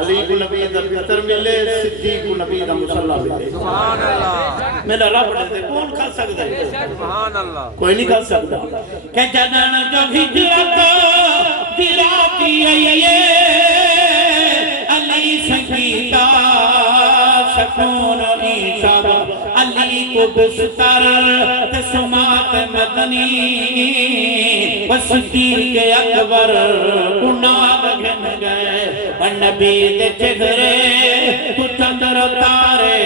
علی کو نبی دا پتر ملے، صدیق کو نبی دا مصلی ملے. سبحان اللہ. میرا رب نے کون کھا سکتا ہے؟ سبحان اللہ. کوئی نہیں کھا سکتا. کہ جنن جو ہجرت دیراتی ہے علی سکیتا سکون عیشار علی کو بستر تسمات مدنی وصدیق اکبر کناب گھن گئے نبی دے چہرے تو چندر تارے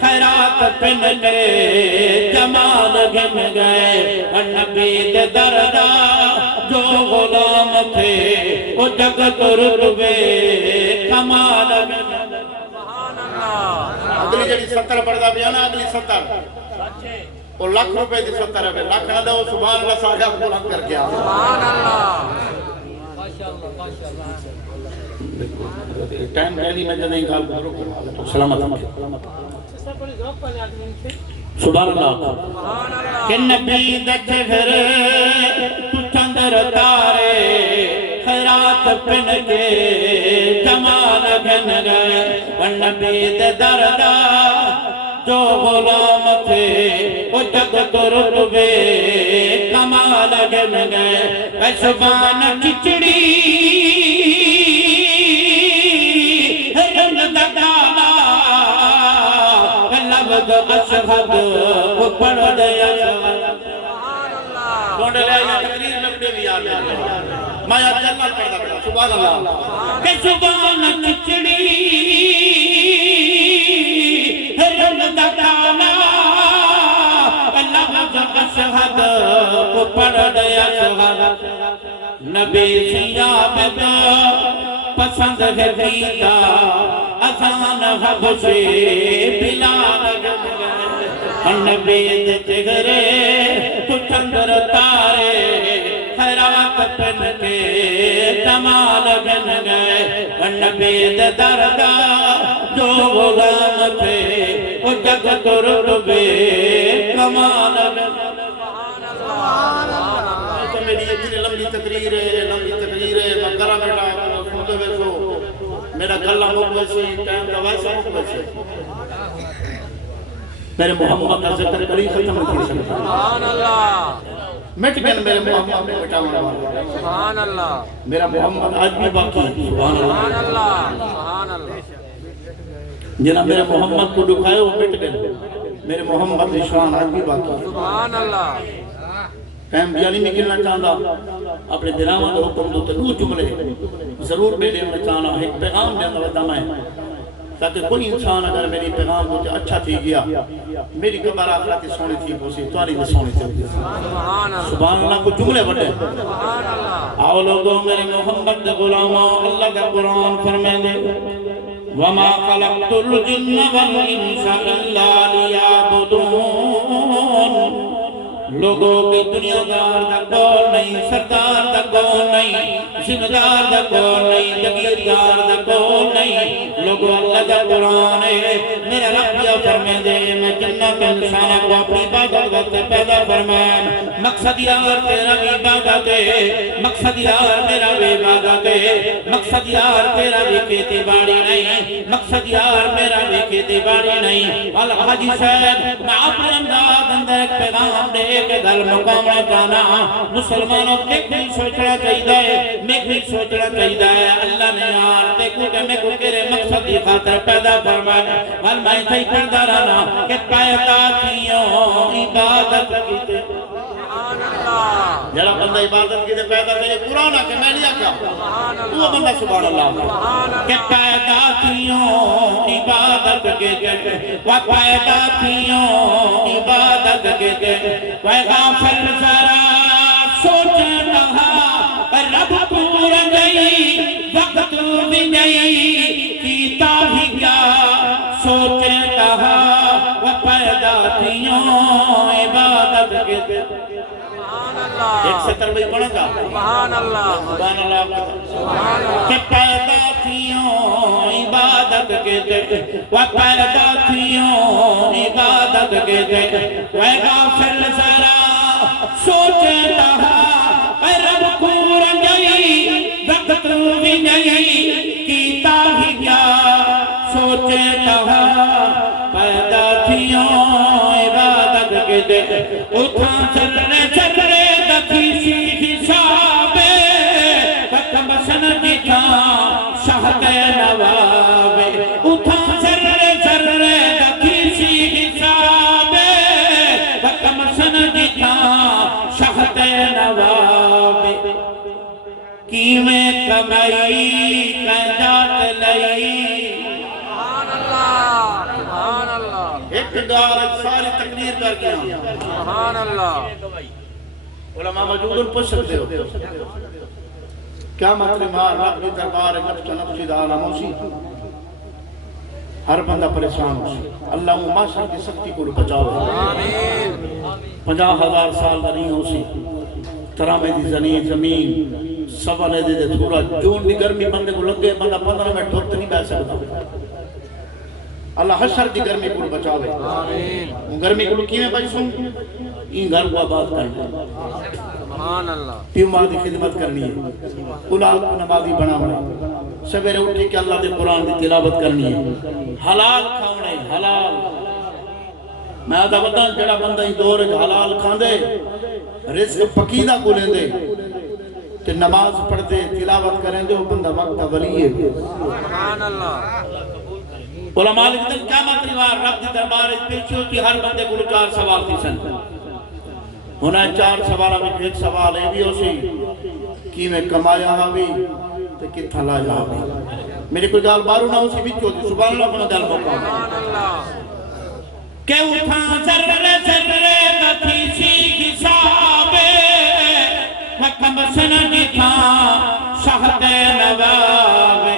خیرات پن گئے جمال گھن گئے نبی دے دردہ جو غلام تھے وہ جگت رتبے کمال گھن گئے. اگلی جڑی 70 پڑھدا پیا نا اگلی 70 وہ لاکھ روپے دی 70 ہے لاکھ نہ دو سبحان اللہ صاحب بلند کر گیا. سبحان اللہ. ماشاءاللہ ماشاءاللہ. ٹائم پہلی میں جدیں گال کرو سلامت سبحان اللہ. کہ نبی دے چہرے تو چندر تارے خیرات پن کے جمال گھن گئے نبی دے دردہ جو غلام تھے وہ جگت رتبے کمال گھن گئے. شبان کچڑی اشہد وہ پڑھ دیا. کون لے یا تقریر میں بڑے بھی آنے میں یا جنت پڑھتا پڑھا سبحان اللہ. کہ سبحان چچڑی رنگ دکانا لفظ اشہد وہ پڑھ دیا. نبی سیاب دا پسند ہے دیدہ آسان حبشے بلال گھن گئے نبی دے چہرے تو چندر تارے خیرات پن کے جمال گھن گئے نبی دے دردہ جو غلام تھے وہ جگت رتبے کمال گھن گئے. میری اتنی لمبی تقریر ہے مقرہ بیٹا سنتے ویسو میرا گلہ مقبسی ٹائم کا ویسا مقبسی میرے محمد کا ذکر کری ختم نہیں کی سکتا. سبحان اللہ. مٹ گئے میرے محمد میں مٹاؤں والا. سبحان اللہ. میرا محمد آج بھی باقی ہے. سبحان اللہ. سبحان اللہ. جنہا میرے محمد کو دکھائے وہ مٹ گئے. میرے محمد شان آج بھی باقی ہے. سبحان اللہ. ٹائم جانی میں گلنا چاہتا اپنے دلاوان دے حکم دو تنو جملے ضرور بے دینا چاہنا ایک پیغام دینا ودامہ ہے تاکہ کوئی انسان اگر میری پیغام ہوتے اچھا تھی گیا میری کبھار آخراتی سونے تھی پوسی تواری میں سونے تھی. سبحان اللہ کو جملے بڑھے. آؤ لوگوں میرے محمد دے غلاموں اللہ کا قرآن فرمائے دے وَمَا خَلَقْتُ الْجِنَّ وَالْإِنسَ إِلَّا لِيَعْبُدُونَ. لوگوں کی دنیا دار دا کول نہیں سردار دا کول نہیں ذمدار دا کول نہیں جگیردار دا کول نہیں لوگوں اللہ دا قرآن ہے. میرا رب یا فرمائے دے میں جنت انسانہ کو اپنی عبادت سے پیدا فرمائے. مقصد یار تیرا بھی عبادت ہے مقصد یار میرا بھی عبادت ہے مقصد یار تیرا بھی کھیتی باڑی نہیں مقصد یار میرا بھی کھیتی باڑی نہیں. والا حاجی صاحب میں اپنے انداز اندر ایک پیغام دے کہ گھر مقامہ جانا مسلمانوں کے بھی سوچنا چاہیے میں بھی سوچنا چاہیے اللہ نے یار دیکھو کہ میں کو تیرے مقصد کی خاطر پیدا فرمائے وال میں تھی پڑھتا رہنا کہ پیدا کیوں عبادت کی. جڑا بندہ عبادت کی پیدا تے قرآن کہ میں نہیں آکھا وہ بندہ سبحان اللہ کہ پیدا کیوں عبادت کے وہ پیدا کیوں عبادت کے وہ غافل ذرا سوچ رہا رب پورا نہیں وقت بھی نہیں کیتا بھی کیا سوچ رہا وہ پیدا کیوں عبادت کے. ایک ستر بھئی پڑھا گا سبحان اللہ کہ پیدا کیوں عبادت کے وہ پیدا کیوں عبادت کے وہ غافل ذرا سوچے رہا رب پورا نہیں وقت بھی نہیں کیتا تھیوں عبادت کے دے اتھاں چلنے چلنے دکھی سی حسابے کم سندی تھا شہد نوابے اتھاں چلنے چلنے دکھی سی حسابے کم سندی تھا شہد نوابے کیویں کمائی کنجات لئی سبحان اللہ سبحان اللہ ایک گار ساری تقریر کر گیا سبحان اللہ علماء موجود ان پوچھ سکتے ہو کیا مطلب مار رب کی دربار نفس نفسی دانا موسی ہر بندہ پریشان ہو اللہ معاشر کی سختی کو بچاؤ آمین 50,000 سال کا نہیں ہو سی ترامے دی زمین سوانے دے تھوڑا جون دی گرمی بندے کو لگے بندہ 15 منٹ ٹھوٹ نہیں بیٹھ سکتا اللہ حشر دی گرمی کو بچاوے آمین گرمی کو کیویں بچوں این گھر کو آباد کرنا سبحان اللہ پیو ماں دی خدمت کرنی ہے اولاد کو نمازی بناونا سویرے اٹھے کہ اللہ دے قرآن دی تلاوت کرنی ہے حلال کھاونا ہے حلال میں آدھا بتاؤں جڑا بندہ ہی دور حلال کھان دے رزق پکیدہ کو لیں دے کہ نماز پڑھتے تلاوت کریں دے وہ بندہ وقت ولی ہے سبحان اللہ علماء لکھتے ہیں قیامت ریوار رب دی دربار پیچھے ہوتی ہر بندے کو 4 سوال تھی سن ہونا 4 سوالہ میں ایک سوال ہے بھی ہو سی کی میں کمایا ہوئی تو کتھا لا جا ہوئی میری کوئی گال بارو نہ ہو سی بیچ ہوتی سبحان اللہ کو نہ دل موقع سبحان اللہ کہ اٹھا ذرے ذرے نتھی سی حسابے حکم سننی تھا شہد نوابے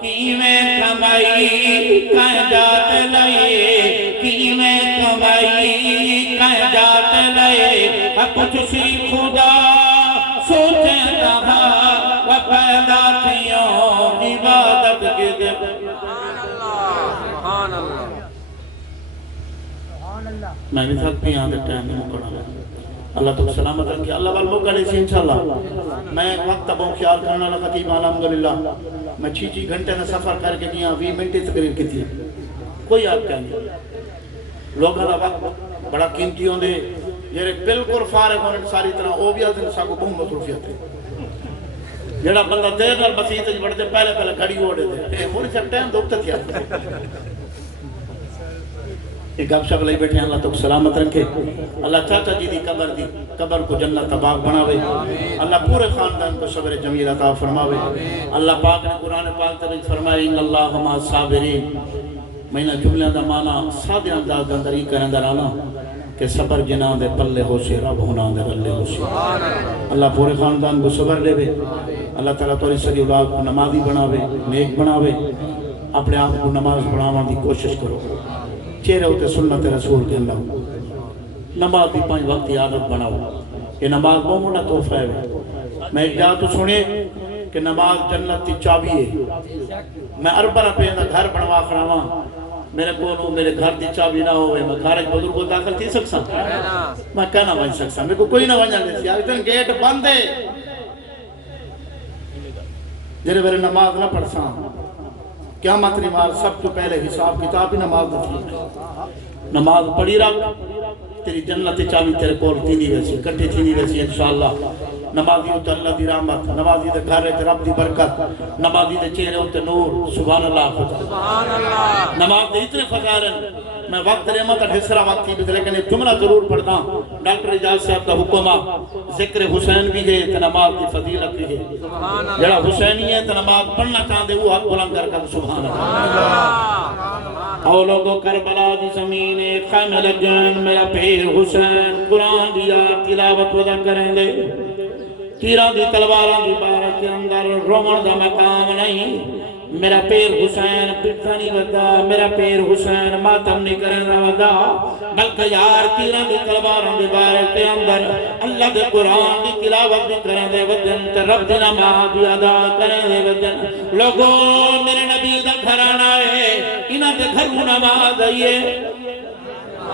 کیویں کمائی کنجات لئے کیویں کمائی کنجات لئے کچھ سی خدا سوچیں رہا و پیدا تھیوں عبادت کے دے سبحان اللہ سبحان اللہ میں بھی تھک بھی آدھے ٹائم میں مکڑا اللہ تو سلامت رکھے اللہ والمو کرے سی انشاءاللہ میں وقت تبوں خیال کرنا لگا تھی الحمدللہ میں 6 گھنٹے میں سفر کر کے گیا 20 منٹ تقریر کی تھی کوئی آپ کہیں گے لوگوں کا وقت بڑا قیمتی ہوں دے یہ بالکل فارغ ہونے ساری طرح وہ بھی آتے ہیں ساکو بہت مصروفیت ہے جڑا بندہ دیر نال مسیح تے بڑھتے پہلے گھڑی اوڑے دے موری سب ٹائم دوکتا تھی آتے ایک گپ شپ لئی بیٹھے ہیں اللہ تو سلامت رکھے اللہ چاچا جی دی قبر کو جنت باغ بناوے اللہ پورے خاندان کو صبر جمیل عطا فرماوے اللہ پاک نے قرآن پاک تبیت فرمائے ان اللہ مع صابرین میں نے جملے دا معنی سادے انداز دے اندر ہی کرن در آنا کہ صبر جناں دے پلے ہو سے رب ہونا دے رلے ہو سے اللہ پورے خاندان کو صبر دے وے اللہ تعالیٰ توری سری اولاد کو نمازی بناوے نیک بناوے اپنے آپ کو نماز پڑھانے دی کوشش کرو چہرے ہوتے سنت رسول کے اللہ نماز بھی 5 وقت عادت بناؤ یہ نماز بہت بڑا تحفہ ہے میں ایک جا تو سنے کہ نماز جنت کی چابی ہے میں اربا روپے کا گھر بنوا کھڑاواں میرے کو میرے گھر کی چابی نہ ہوئے میں گھر بزرگ کو داخل تھی سکسا میں کیا نہ بن سکسا میرے کو کوئی نہ بن جانے سی اتن گیٹ بند ہے جرے میرے نماز نہ پڑھساں قیامت نماز سب تو پہلے حساب کتاب ہی نماز نہ نماز پڑھی رکھ تیری جنت چابی تیرے کول تھی ویسی کٹھی تھی ویسی انشاءاللہ نمازی ہوتے اللہ دی رحمت نمازی دے گھر رہتے رب دی برکت نمازی دے چہرے ہوتے نور سبحان اللہ سبحان اللہ نماز دے اتنے فضارن میں وقت رحمت حسرہ وقت تھی لیکن ایک جملہ ضرور پڑھتا ہوں ڈاکٹر اجاز صاحب کا حکمہ ذکر حسین بھی ہے تو نماز کی فضیلت بھی ہے جڑا حسینی ہے تو نماز پڑھنا چاہتے وہ حق بلند کر کر سبحان اللہ او لوگوں کربلا دی زمین خیمہ لگن میرا پیر حسین قرآن دیا تلاوت ودا کریں دے تیران دی تلواران دی بارک کے اندر رومن دا مقام نہیں میرا پیر حسین پٹھا نہیں ودا میرا پیر حسین ماتم نہیں کرنا ودا بلکہ یار تیران دی تلواران دی بارک کے اندر اللہ دے قرآن دی تلاوت بھی کریں دے ودن تے رب دی نماز بھی ادا کریں دے ودن لوگوں میرے نبی دا گھرانا ہے انہاں دے گھر نماز آئیے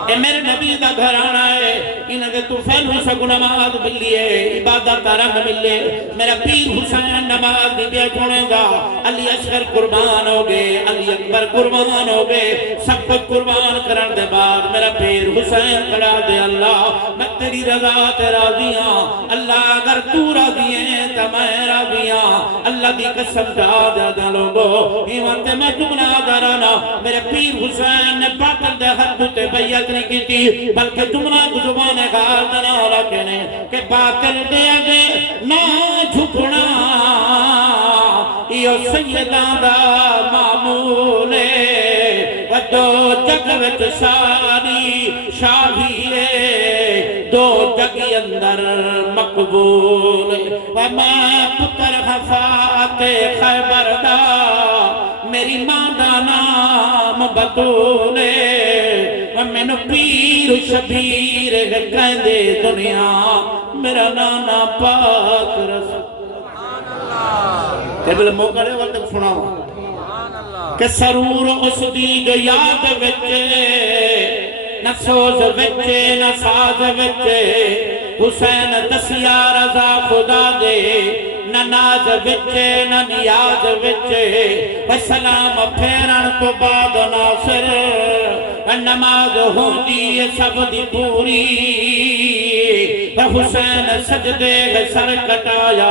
اے میرے نبی دا گھرانا ہے انہاں دے تو فیل ہو سکو نماز ملیے عبادت رنگ ملے میرا پیر حسین نماز بھی بے چھوڑے گا علی اصغر قربان ہو گئے علی اکبر قربان ہو گئے سب کچھ قربان کرن دے بعد میرا پیر حسین کھڑا دے اللہ میں تیری رضا تے راضی ہاں اللہ اگر تو راضی ہے تو میں راضی ہاں اللہ دی قسم دا دے لوگو ایمان تے میں جملہ دارانا میرے پیر حسین نے باطل دے حد تے بیعت نہیں کی تھی بلکہ جملہ کو زبان غار دنا رکھے نے کہ باطل دے آگے نہ جھکنا یہ سیدان دا معمول ہے و دو جگ وچ ساری شاہی ہے دو جگی اندر مقبول ہے و میں پتر حفاظت خیبر دا میری ماں دا نام بطول ہے و میں پیر شبیر کہندے دنیا میرا نانا پاک رسول قبل موقع لے وقت سناؤں کہ سرور اس دی جو یاد وچے نہ سوز وچے نہ ساز وچے حسین دسیا رضا خدا دے نہ ناز وچے نہ نیاز وچے سلام پھیرن تو بعد ناصر نماز ہوندی سب دی پوری حسین سجدے سر کٹایا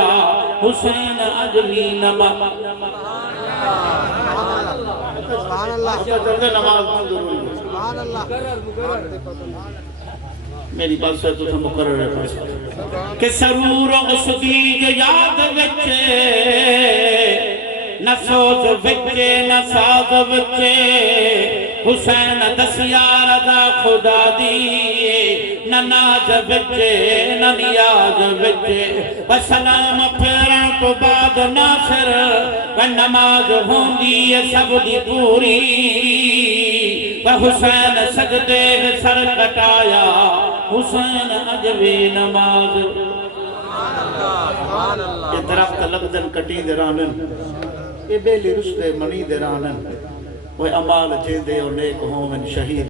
حسین اجلی نماز سبحان اللہ میری بات سے تو مقرر ہے کہ سرور اس دی جو یاد وچے نہ سوز وچے نہ ساز وچے حسین دسیا رضا خدا دی نہ ناز وچے نہ نیاز وچے سلام پھیرن تو بعد ناصر و نماز ہوندی سب دی پوری و حسین سجدے سر کٹایا حسین اجوی نماز یہ درخت لگدن کٹی دے رانن یہ بیلی رشتے منی دے رانن وہ امال جے دے اور نیک ہومن شہید